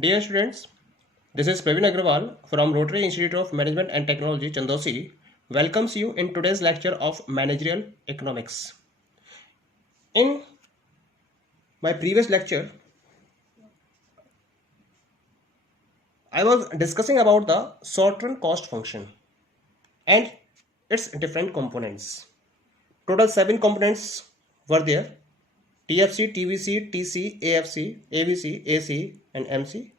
Dear students, this is Praveen Agrawal from Rotary Institute of Management and Technology, Chandosi, welcomes you in today's lecture of Managerial Economics. In my previous lecture, I was discussing about the short-run cost function and its different components. Total 7 components were there: TFC, TVC, TC, AFC, AVC, AC, and MC.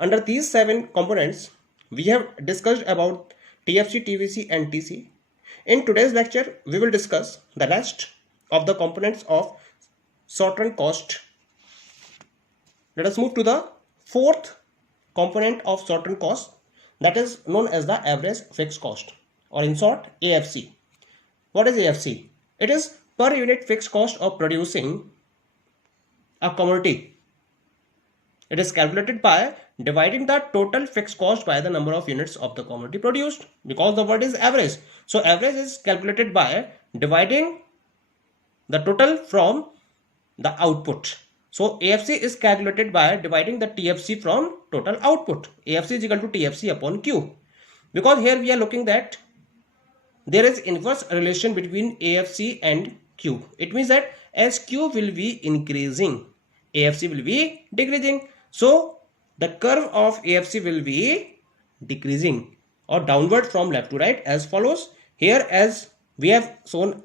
Under these 7 components, we have discussed about TFC, TVC, and TC. In today's lecture, we will discuss the rest of the components of short-run cost. Let us move to the fourth component of short-run cost, that is known as the average fixed cost, or in short, AFC. What is AFC? It is per unit fixed cost of producing a commodity. It is calculated by dividing the total fixed cost by the number of units of the commodity produced, because the word is average. So average is calculated by dividing the total from the output. So AFC is calculated by dividing the TFC from total output. AFC is equal to TFC upon Q. Because here we are looking that there is inverse relation between AFC and Q. It means that as Q will be increasing, AFC will be decreasing. So the curve of AFC will be decreasing or downward from left to right as follows. Here, as we have shown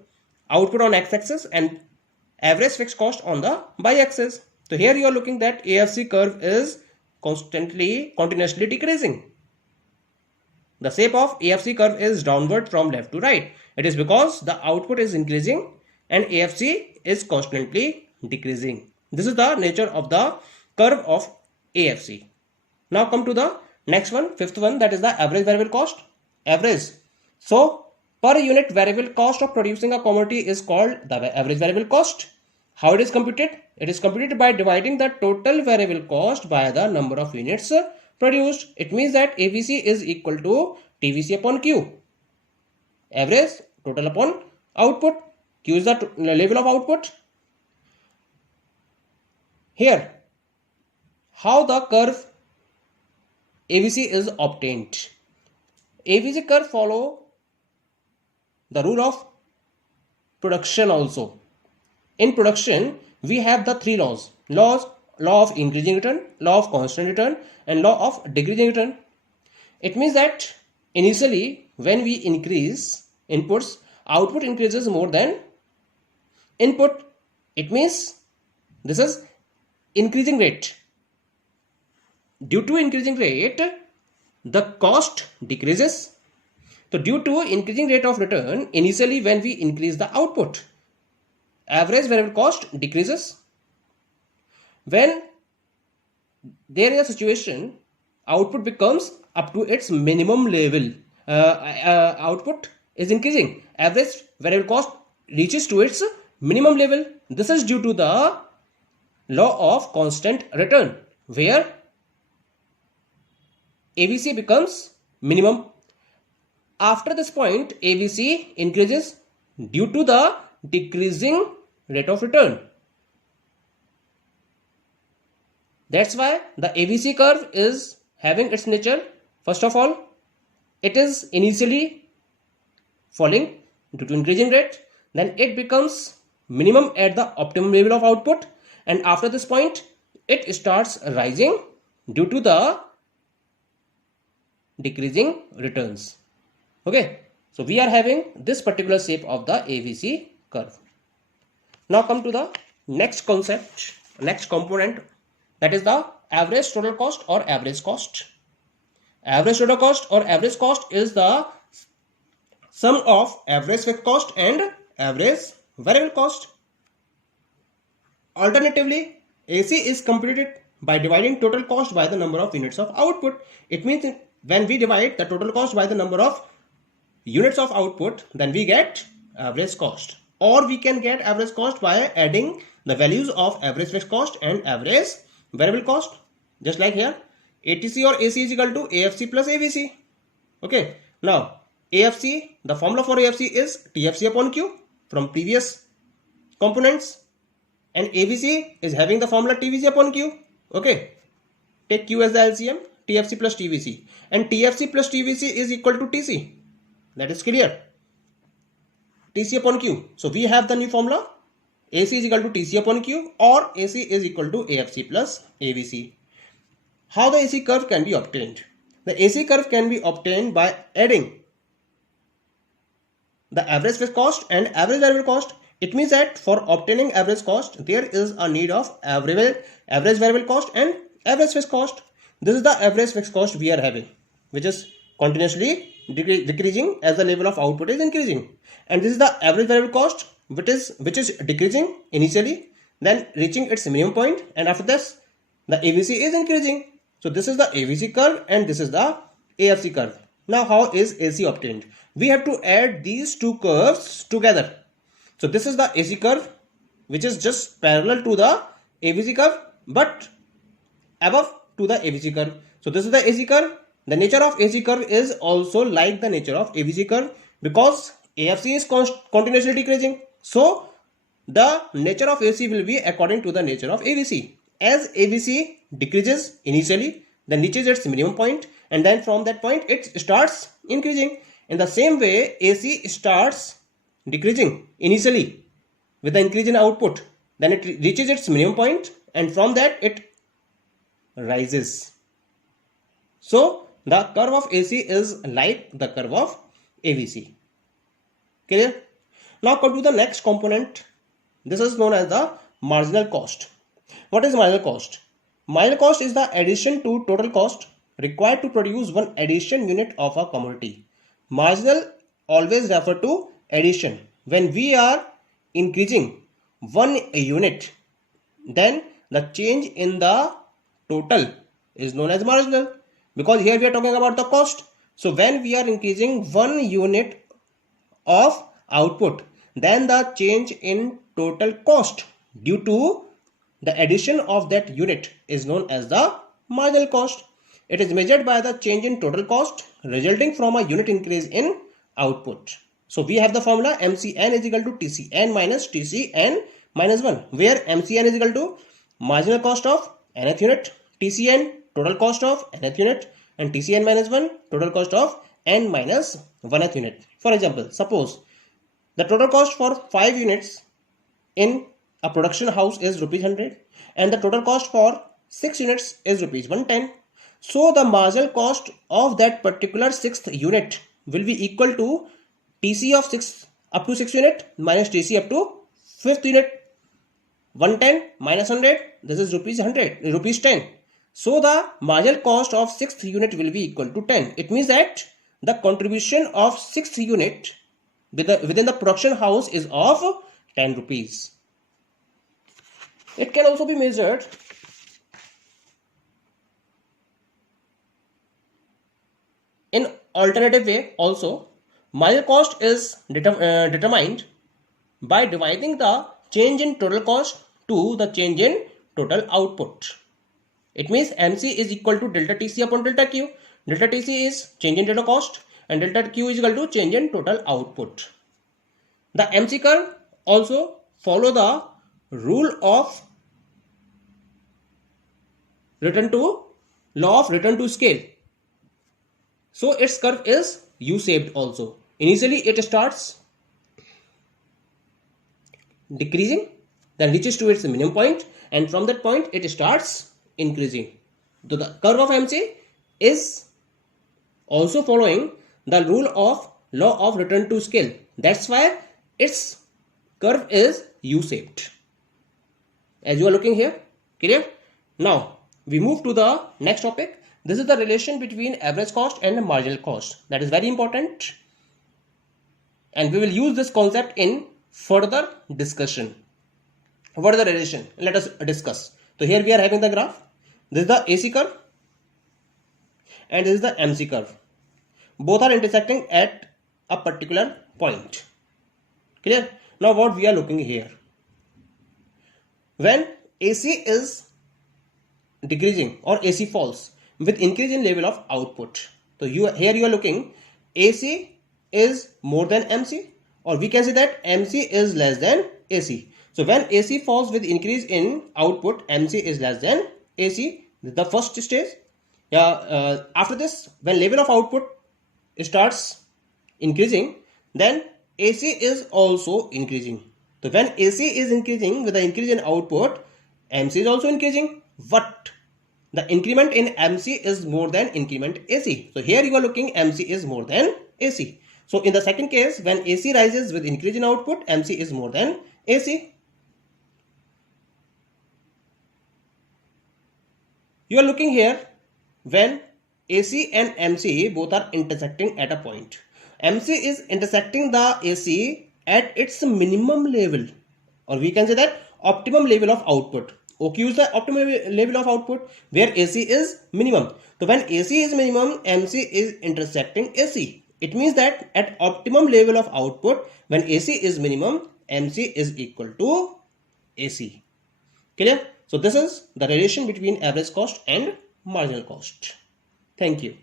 output on x-axis and average fixed cost on the y-axis. So here you are looking that AFC curve is continuously decreasing. The shape of AFC curve is downward from left to right. It is because the output is increasing and AFC is constantly decreasing. This is the nature of the curve of AFC. Now come to the next one, fifth one, that is the average variable cost. Average. So per unit variable cost of producing a commodity is called the average variable cost. How it is computed? It is computed by dividing the total variable cost by the number of units produced. It means that AVC is equal to TVC upon Q. Average, total upon output. Q is the level of output. Here, how the curve AVC is obtained. AVC curve follow the rule of production also. In production, we have the 3 laws. Law of increasing return, law of constant return, and law of decreasing return. It means that initially when we increase inputs, output increases more than input. It means this is increasing rate. Due to increasing rate, the cost decreases. So due to increasing rate of return, initially when we increase the output, average variable cost decreases. When there is a situation, output becomes up to its minimum level. Output is increasing. Average variable cost reaches to its minimum level. This is due to the law of constant return, where AVC becomes minimum. After this point, AVC increases due to the decreasing rate of return. That's why the AVC curve is having its nature. First of all, it is initially falling due to increasing rate. Then it becomes minimum at the optimum level of output. And after this point, it starts rising due to the decreasing returns. Okay. So we are having this particular shape of the AVC curve. Now come to the next concept, next component, that is the average total cost or average cost. Average total cost or average cost is the sum of average fixed cost and average variable cost. Alternatively, AC is computed by dividing total cost by the number of units of output. It means when we divide the total cost by the number of units of output, then we get average cost. Or we can get average cost by adding the values of average fixed cost and average variable cost. Just like here, ATC or AC is equal to AFC plus AVC. Okay. Now, AFC, the formula for AFC is TFC upon Q from previous components. And AVC is having the formula TVC upon Q. Okay. take Q as the LCM, TFC plus TVC, and TFC plus TVC is equal to TC. That is clear. TC upon Q. So we have the new formula. AC is equal to TC upon Q, or AC is equal to AFC plus AVC. How the AC curve can be obtained? The AC curve can be obtained by adding the average fixed cost and average variable cost. It means that for obtaining average cost, there is a need of average variable cost and average fixed cost. This is the average fixed cost we are having, which is continuously decreasing as the level of output is increasing. And this is the average variable cost, which is decreasing initially, then reaching its minimum point, and after this, the AVC is increasing. So this is the AVC curve and this is the AFC curve. Now how is AC obtained? We have to add these two curves together. So this is the AC curve, which is just parallel to the AVC curve but above to the AVC curve. So this is the AC curve. The nature of AC curve is also like the nature of AVC curve because AFC is continuously decreasing. So the nature of AC will be according to the nature of AVC. As AVC decreases initially, then reaches its minimum point, and then from that point it starts increasing. In the same way, AC starts decreasing initially with the increase in output, then it reaches its minimum point, and from that it rises. So the curve of AC is like the curve of AVC. Clear? Now come to the next component. This is known as the marginal cost. What is marginal cost? Marginal cost is the addition to total cost required to produce one addition unit of a commodity. Marginal always refer to addition. When we are increasing one unit, then the change in the total is known as marginal, because here we are talking about the cost. So when we are increasing one unit of output, then the change in total cost due to the addition of that unit is known as the marginal cost. It is measured by the change in total cost resulting from a unit increase in output. So we have the formula MCN is equal to TCN minus TCN minus 1, where MCN is equal to marginal cost of nth unit, TCN total cost of nth unit, and TCN minus 1 total cost of n minus 1th unit. For example, suppose the total cost for 5 units in a production house is rupees 100 and the total cost for 6 units is rupees 110. So the marginal cost of that particular 6th unit will be equal to TC of 6 up to 6 unit minus TC up to 5th unit. 110 minus 100, this is rupees 10. So the marginal cost of 6th unit will be equal to 10. It means that the contribution of 6th unit within the production house is of 10 rupees. It can also be measured in alternative way also. Marginal cost is determined by dividing the change in total cost to the change in total output. It means MC is equal to delta TC upon delta Q. Delta TC is change in total cost and delta Q is equal to change in total output. The MC curve also follow the rule of law of return to scale. So its curve is U-shaped also. Initially it starts decreasing, then reaches to its minimum point, and from that point it starts increasing. So the curve of MC is also following the rule of law of return to scale. That's why its curve is U-shaped, as you are looking here. Clear? Now we move to the next topic. This is the relation between average cost and marginal cost. That is very important, and we will use this concept in further discussion. What is the relation? Let us discuss. So here we are having the graph. This is the AC curve and this is the MC curve. Both are intersecting at a particular point. Clear? Now what we are looking here. When AC is decreasing or AC falls with increase in level of output. So here you are looking AC is more than MC, or we can say that MC is less than AC. So when AC falls with increase in output, MC is less than AC. the first stage. Yeah, after this, when level of output starts increasing, then AC is also increasing. So when AC is increasing with the increase in output, MC is also increasing. But the increment in MC is more than increment AC. So here you are looking MC is more than AC. So in the second case, when AC rises with increase in output, MC is more than AC. You are looking here when AC and MC both are intersecting at a point. MC is intersecting the AC at its minimum level, or we can say that optimum level of output. OQ is the optimum level of output where AC is minimum. So when AC is minimum, MC is intersecting AC. It means that at optimum level of output, when AC is minimum, MC is equal to AC. Clear? So this is the relation between average cost and marginal cost. Thank you.